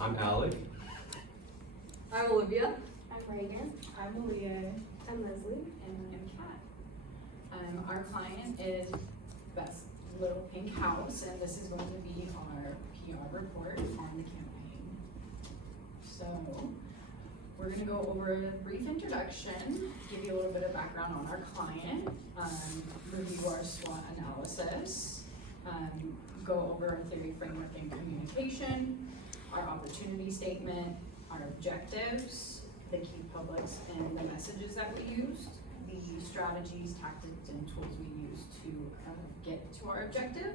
I'm Alec. I'm Olivia. I'm Reagan. I'm Malia. I'm Leslie. And I'm Kat. Our client is Beth's Little Pink House, and this is going to be our PR report on the campaign. So, we're going to go over a brief introduction, give you a little bit of background on our client, review our SWOT analysis, go over our theory, framework, and communication, our opportunity statement, our objectives, the key publics, and the messages that we used, the strategies, tactics, and tools we used to get to our objective,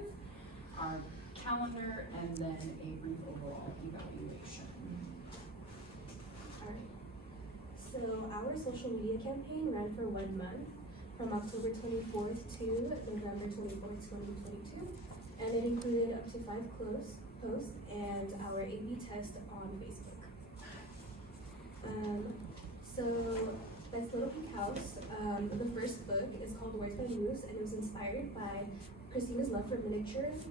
our calendar, and then a brief overall evaluation. Alright. So our social media campaign ran for 1 month, from October 24th to November 24th, 2022. And it included up to 5 close posts and our A/B test on Facebook. So Beth's Little Pink House, the first book is called Words by Muse, and it was inspired by Christina's love for miniatures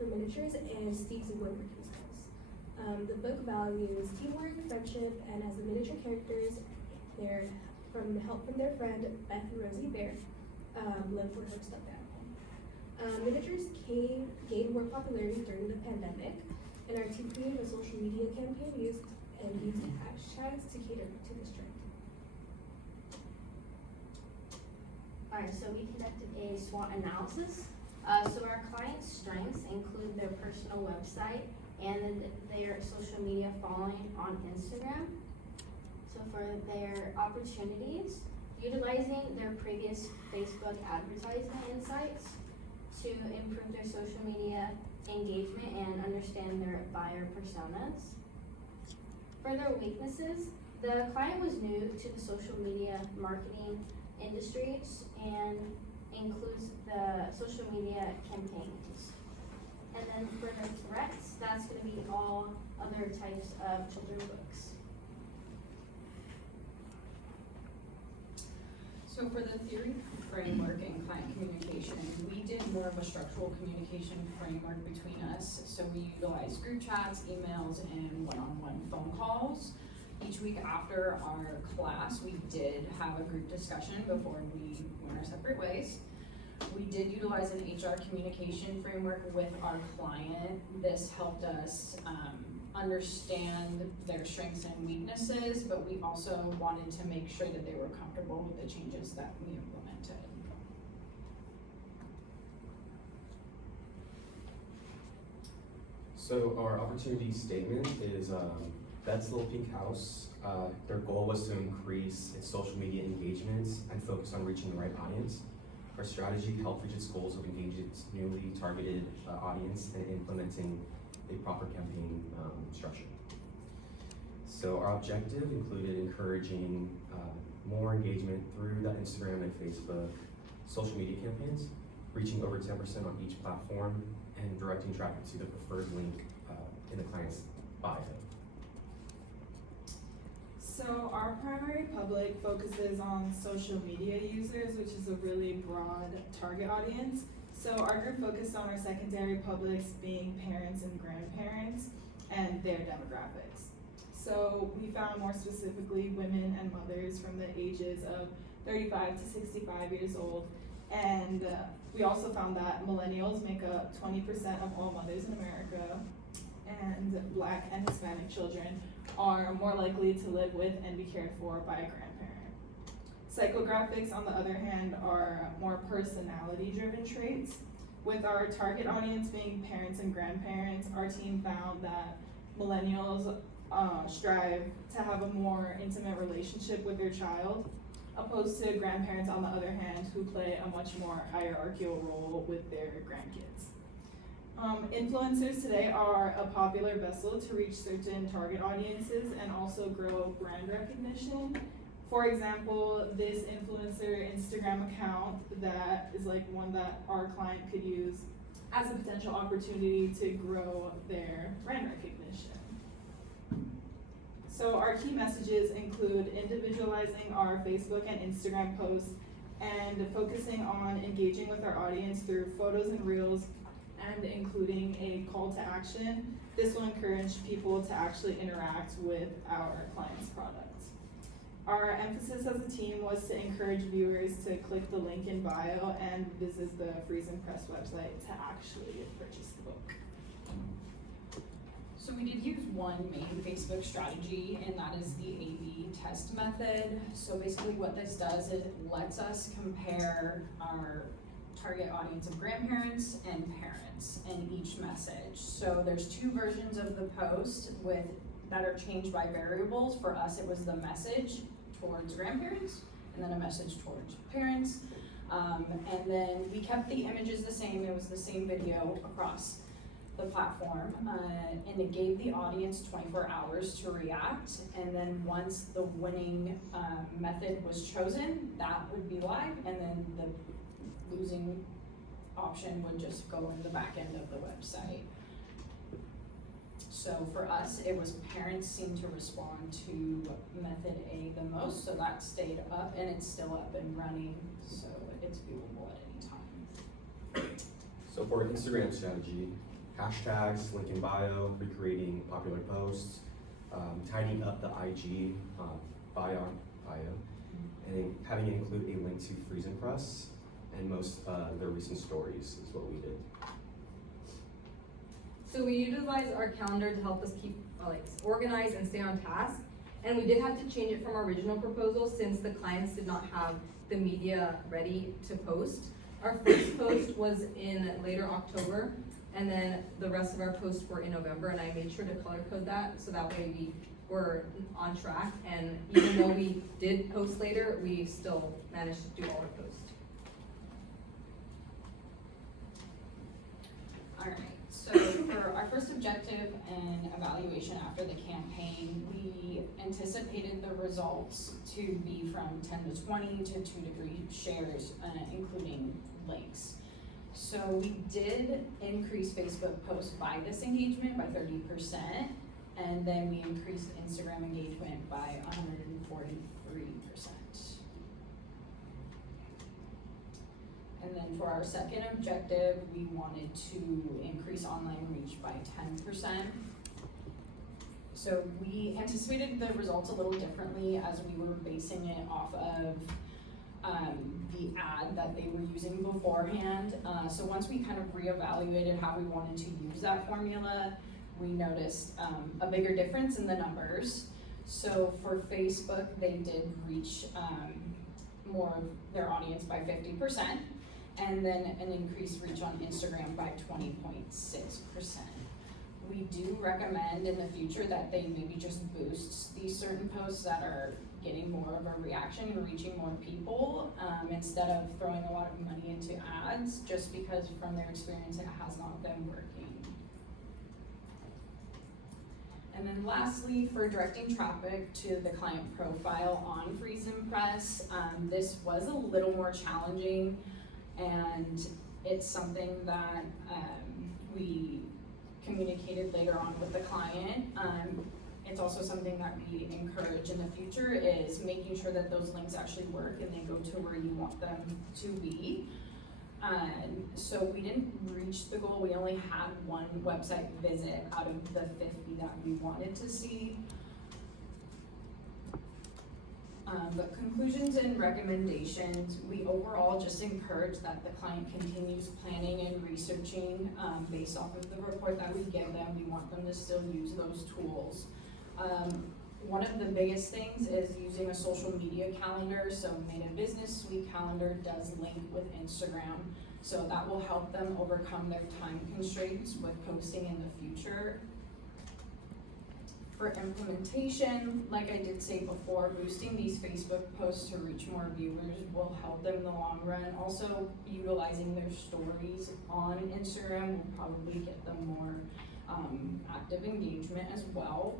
and Steve's woodworking skills. The book values teamwork, friendship, and as the miniature characters, they're from help from their friend Beth and Rosie Bear, live for her stuffed animal. Miniatures gained more popularity during the pandemic, and our team created a social media campaign used hashtags to cater to this trend. Alright, so we conducted a SWOT analysis. So our client's strengths include their personal website and their social media following on Instagram. So for their opportunities, utilizing their previous Facebook advertising insights to improve their social media engagement and understand their buyer personas. For their weaknesses, the client was new to the social media marketing industries and includes the social media campaigns. And then for their threats, that's going to be all other types of children's books. So for the theory, framework, and client communication, we did more of a structural communication framework between us. So we utilized group chats, emails, and one-on-one phone calls. Each week after our class, we did have a group discussion before we went our separate ways. We did utilize an HR communication framework with our client. This helped us understand their strengths and weaknesses, but we also wanted to make sure that they were comfortable with the changes that we implemented. So our opportunity statement is Beth's Little Pink House. Their goal was to increase its social media engagements and focus on reaching the right audience. Our strategy helped reach its goals of engaging its newly targeted audience and implementing a proper campaign structure. So our objective included encouraging more engagement through the Instagram and Facebook social media campaigns, reaching over 10% on each platform, and directing traffic to the preferred link in the client's bio. So our primary public focuses on social media users, which is a really broad target audience. So our group focused on our secondary publics being parents and grandparents and their demographics. So we found more specifically women and mothers from the ages of 35 to 65 years old. And we also found that millennials make up 20% of all mothers in America, and Black and Hispanic children are more likely to live with and be cared for by a grandparent. Psychographics, on the other hand, are more personality-driven traits. With our target audience being parents and grandparents, our team found that millennials strive to have a more intimate relationship with their child, opposed to grandparents, on the other hand, who play a much more hierarchical role with their grandkids. Influencers today are a popular vessel to reach certain target audiences and also grow brand recognition. For example, this influencer Instagram account that is like one that our client could use as a potential opportunity to grow their brand recognition. So our key messages include individualizing our Facebook and Instagram posts and focusing on engaging with our audience through photos and reels and including a call to action. This will encourage people to actually interact with our client's products. Our emphasis as a team was to encourage viewers to click the link in bio and visit the Freeze and Press website to actually purchase the book. So we did use one main Facebook strategy, and that is the A/B test method. So basically what this does is it lets us compare our target audience of grandparents and parents in each message. So there's two versions of the post that are changed by variables. For us, it was the message towards grandparents and then a message towards parents. And then we kept the images the same. It was the same video across the platform, and it gave the audience 24 hours to react. And then once the winning method was chosen, that would be live, and then the losing option would just go in the back end of the website. So for us, it was parents seemed to respond to method A the most, so that stayed up, and it's still up and running, so it's viewable at any time. So for Instagram strategy, hashtags, link in bio, recreating popular posts, tidying up the IG bio, and then having it include a link to Freeze and Press, and most their recent stories is what we did. So we utilize our calendar to help us keep organized and stay on task. And we did have to change it from our original proposal since the clients did not have the media ready to post. Our first post was in later October, and then the rest of our posts were in November, and I made sure to color code that so that way we were on track. And even though we did post later, we still managed to do all our posts. Alright, so for our first objective and evaluation after the campaign, we anticipated the results to be from 10 to 20 to 2 to 3 shares, including links. So we did increase Facebook posts by this engagement by 30%, and then we increased Instagram engagement by 143%. And then for our second objective, we wanted to increase online reach by 10%. So we anticipated the results a little differently as we were basing it off of the ad that they were using beforehand. So once we kind of reevaluated how we wanted to use that formula, we noticed a bigger difference in the numbers. So for Facebook, they did reach more of their audience by 50%, and then an increased reach on Instagram by 20.6%. We do recommend in the future that they maybe just boost these certain posts that are getting more of a reaction and reaching more people, instead of throwing a lot of money into ads, just because from their experience it has not been working. And then lastly, for directing traffic to the client profile on Freeze and Press, this was a little more challenging, and it's something that we communicated later on with the client. It's also something that we encourage in the future is making sure that those links actually work and they go to where you want them to be. So we didn't reach the goal. We only had one website visit out of the 50 that we wanted to see. But conclusions and recommendations, we overall just encourage that the client continues planning and researching based off of the report that we give them. We want them to still use those tools. One of the biggest things is using a social media calendar. So Made in Business Suite calendar does link with Instagram. So that will help them overcome their time constraints with posting in the future. For implementation, like I did say before, boosting these Facebook posts to reach more viewers will help them in the long run. Also, utilizing their stories on Instagram will probably get them more active engagement as well.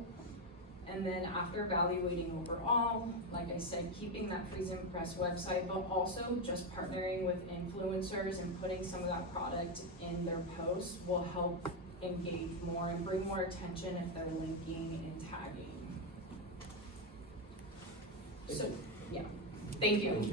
And then after evaluating overall, like I said, keeping that Freeze and Press website, but also just partnering with influencers and putting some of that product in their posts will help engage more and bring more attention if they're linking and tagging. So, yeah, thank you.